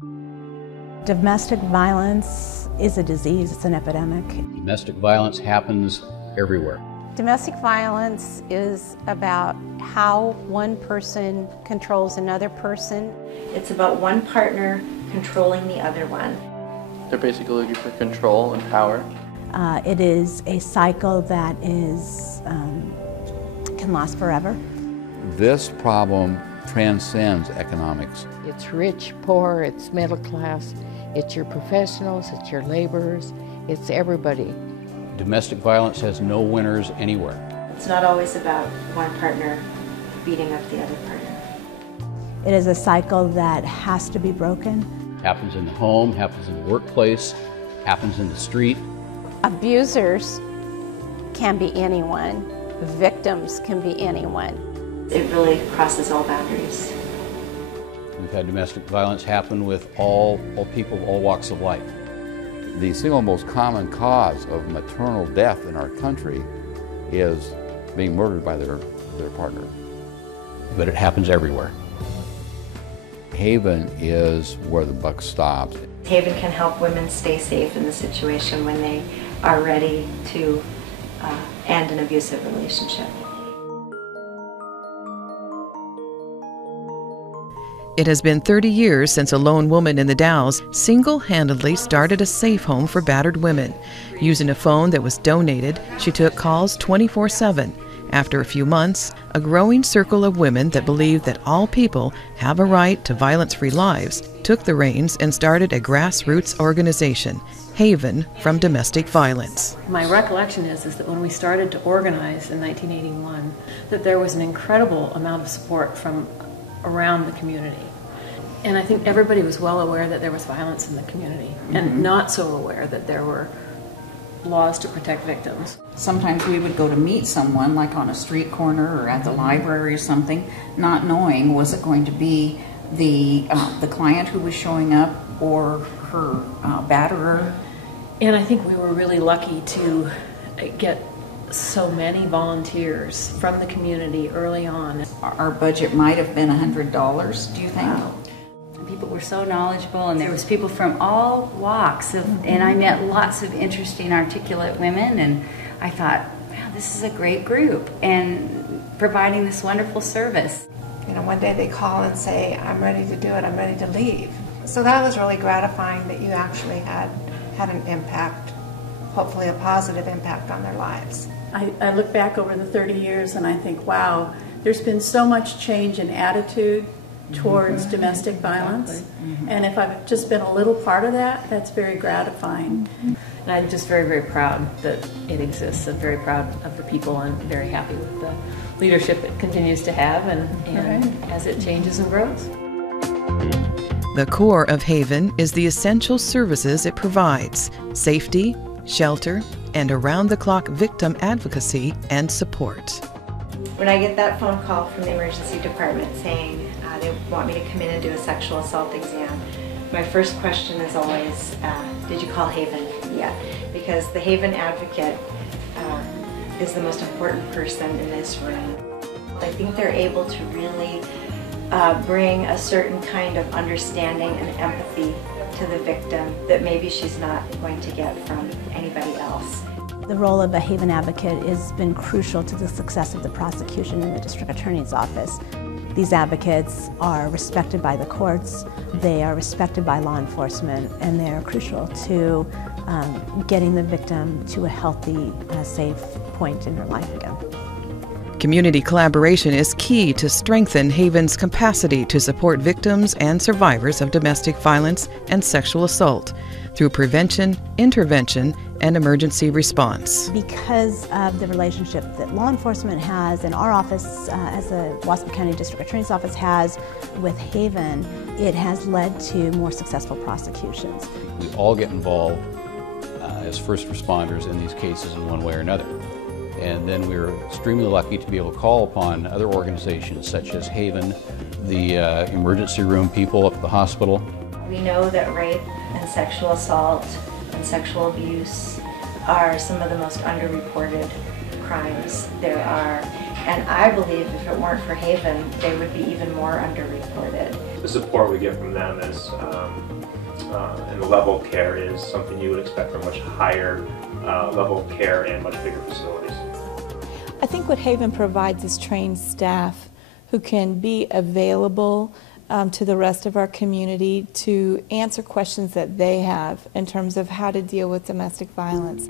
Domestic violence is a disease, it's an epidemic. Domestic violence happens everywhere. Domestic violence is about how one person controls another person. It's about one partner controlling the other one. They're basically looking for control and power. It is a cycle that can last forever. This problem transcends economics. It's rich, poor, it's middle class, it's your professionals, it's your laborers, it's everybody. Domestic violence has no winners anywhere. It's not always about one partner beating up the other partner. It is a cycle that has to be broken. Happens in the home, happens in the workplace, happens in the street. Abusers can be anyone. Victims can be anyone. It really crosses all boundaries. We've had domestic violence happen with all people of all walks of life. The single most common cause of maternal death in our country is being murdered by their partner. But it happens everywhere. Haven is where the buck stops. Haven can help women stay safe in the situation when they are ready to end an abusive relationship. It has been 30 years since a lone woman in the Dalles single-handedly started a safe home for battered women. Using a phone that was donated, she took calls 24/7. After a few months, a growing circle of women that believed that all people have a right to violence-free lives took the reins and started a grassroots organization, Haven from Domestic Violence. My recollection is that when we started to organize in 1981, that there was an incredible amount of support from around the community. And I think everybody was well aware that there was violence in the community, and not so aware that there were laws to protect victims. Sometimes we would go to meet someone, like on a street corner or at the library or something, not knowing was it going to be the client who was showing up or her batterer. And I think we were really lucky to get so many volunteers from the community early on. Our budget might have been $100, do you think? Wow. People were so knowledgeable, and there was people from all walks and I met lots of interesting, articulate women, and I thought, wow, this is a great group and providing this wonderful service. You know, one day they call and say, I'm ready to do it, I'm ready to leave. So that was really gratifying that you actually had an impact, hopefully a positive impact on their lives. I look back over the 30 years and I think, wow, there's been so much change in attitude towards domestic violence. And if I've just been a little part of that, that's very gratifying. And I'm just very, very proud that it exists. I'm very proud of the people and very happy with the leadership it continues to have and as it changes and grows. The core of Haven is the essential services it provides: safety, shelter, and around-the-clock victim advocacy and support. When I get that phone call from the emergency department saying they want me to come in and do a sexual assault exam, my first question is always, did you call Haven yet? Because the Haven advocate is the most important person in this room. I think they're able to really bring a certain kind of understanding and empathy to the victim that maybe she's not going to get from anybody else. The role of a Haven advocate has been crucial to the success of the prosecution in the district attorney's office. These advocates are respected by the courts, they are respected by law enforcement, and they are crucial to getting the victim to a healthy, safe point in her life again. Community collaboration is key to strengthen Haven's capacity to support victims and survivors of domestic violence and sexual assault through prevention, intervention, and emergency response. Because of the relationship that law enforcement has and our office as the Wasco County District Attorney's Office has with Haven, it has led to more successful prosecutions. We all get involved as first responders in these cases in one way or another. And then we were extremely lucky to be able to call upon other organizations such as Haven, the emergency room people up at the hospital. We know that rape and sexual assault and sexual abuse are some of the most underreported crimes. There are And I believe if it weren't for Haven, they would be even more underreported. The support we get from them is, and the level of care is something you would expect from much higher level of care and much bigger facilities. I think what Haven provides is trained staff who can be available to the rest of our community to answer questions that they have in terms of how to deal with domestic violence.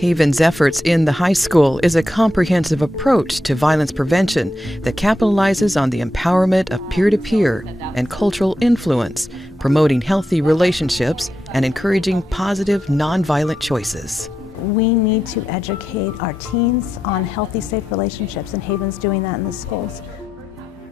Haven's efforts in the high school is a comprehensive approach to violence prevention that capitalizes on the empowerment of peer-to-peer and cultural influence, promoting healthy relationships and encouraging positive, nonviolent choices. We need to educate our teens on healthy, safe relationships, and Haven's doing that in the schools.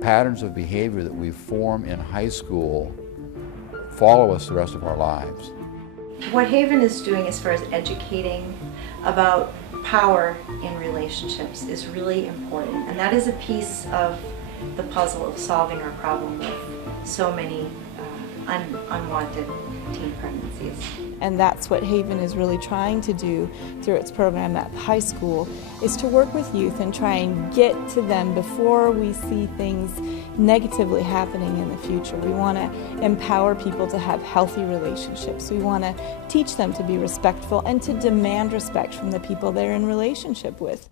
Patterns of behavior that we form in high school follow us the rest of our lives. What Haven is doing as far as educating about power in relationships is really important, and that is a piece of the puzzle of solving our problem with so many unwanted teen pregnancies. And that's what Haven is really trying to do through its program at the high school, is to work with youth and try and get to them before we see things negatively happening in the future. We want to empower people to have healthy relationships. We want to teach them to be respectful and to demand respect from the people they're in relationship with.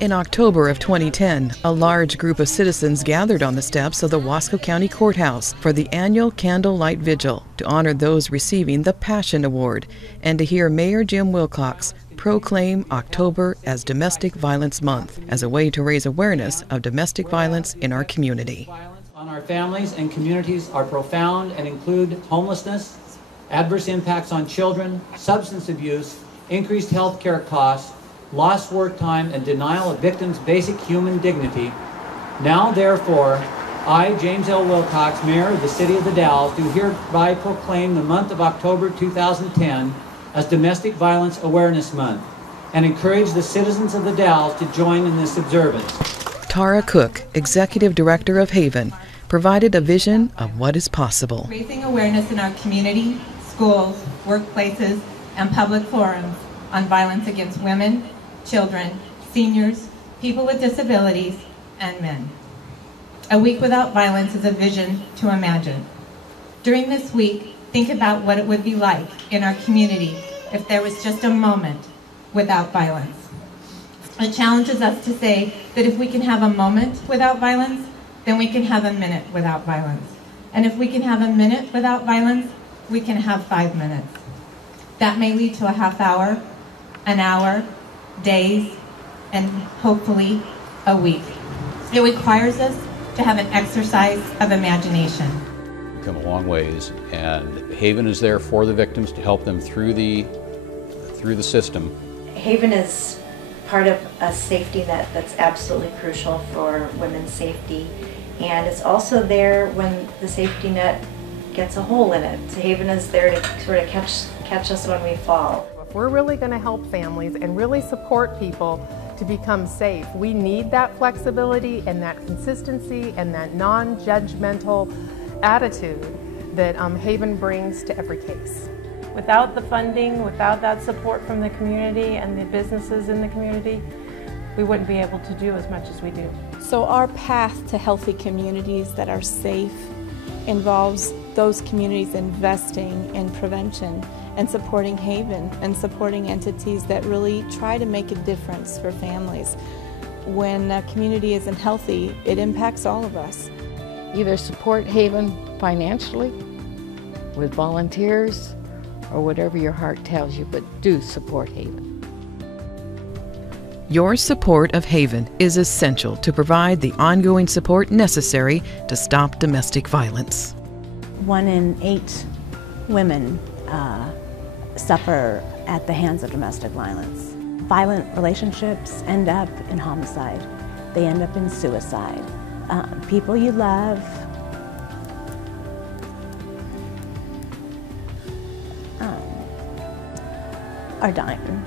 In October of 2010, a large group of citizens gathered on the steps of the Wasco County Courthouse for the annual Candlelight Vigil to honor those receiving the Passion Award and to hear Mayor Jim Wilcox proclaim October as Domestic Violence Month as a way to raise awareness of domestic violence in our community. Violence on our families and communities are profound and include homelessness, adverse impacts on children, substance abuse, increased health care costs, lost work time, and denial of victims' basic human dignity. Now, therefore, I, James L. Wilcox, Mayor of the City of the Dalles, do hereby proclaim the month of October 2010 as Domestic Violence Awareness Month and encourage the citizens of the Dalles to join in this observance. Tara Cook, Executive Director of Haven, provided a vision of what is possible. Raising awareness in our community, schools, workplaces, and public forums on violence against women, children, seniors, people with disabilities, and men. A week without violence is a vision to imagine. During this week, think about what it would be like in our community if there was just a moment without violence. It challenges us to say that if we can have a moment without violence, then we can have a minute without violence. And if we can have a minute without violence, we can have 5 minutes. That may lead to a half hour, an hour, days, and hopefully a week. It requires us to have an exercise of imagination. We've come a long ways, and Haven is there for the victims to help them through the system. Haven is part of a safety net that's absolutely crucial for women's safety, and it's also there when the safety net gets a hole in it. So Haven is there to sort of catch us when we fall. If we're really going to help families and really support people to become safe, we need that flexibility and that consistency and that non-judgmental attitude that Haven brings to every case. Without the funding, without that support from the community and the businesses in the community, we wouldn't be able to do as much as we do. So our path to healthy communities that are safe involves those communities investing in prevention and supporting Haven and supporting entities that really try to make a difference for families. When a community isn't healthy, it impacts all of us. Either support Haven financially, with volunteers, or whatever your heart tells you, but do support Haven. Your support of Haven is essential to provide the ongoing support necessary to stop domestic violence. 1 in 8 women suffer at the hands of domestic violence. Violent relationships end up in homicide. They end up in suicide. People you love are dying.